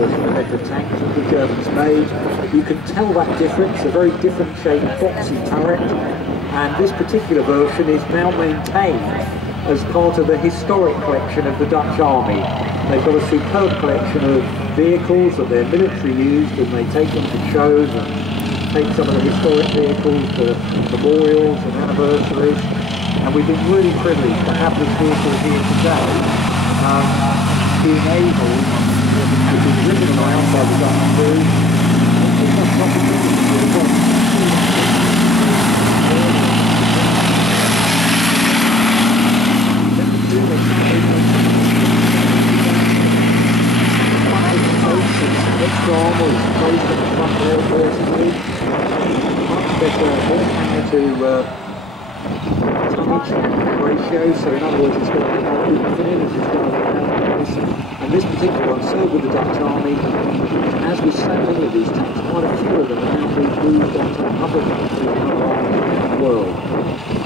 version of the tank that the Germans made. You can tell that difference, a very different shaped boxy turret, and this particular version is now maintained as part of the historic collection of the Dutch Army. They've got a superb collection of vehicles that their military used, and they take them to shows and take some of the historic vehicles to memorials and anniversaries. And we've been really privileged to have this vehicle here today, being able to be driven around by the Dutch crew. Ratio, so in other words it's got a more even finish, it's got a and this particular one served with the Dutch Army. As with so many of these tanks, quite a few of them are now being moved on to other countries and other armies around the world.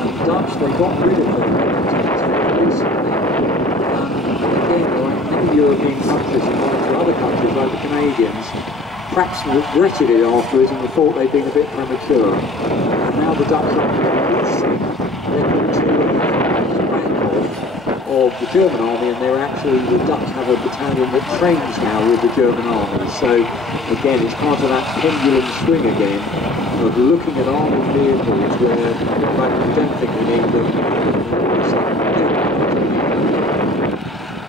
And the Dutch, they got rid of their tanks very recently. Again, like many European countries and one or two other countries like the Canadians, perhaps regretted it afterwards and thought they'd been a bit premature. And now the Dutch Army are releasing their military of the German army, and they're actually, the Dutch have a battalion that trains now with the German army. So again, it's part of that pendulum swing again of looking at armoured vehicles where, in fact, we don't think we need them.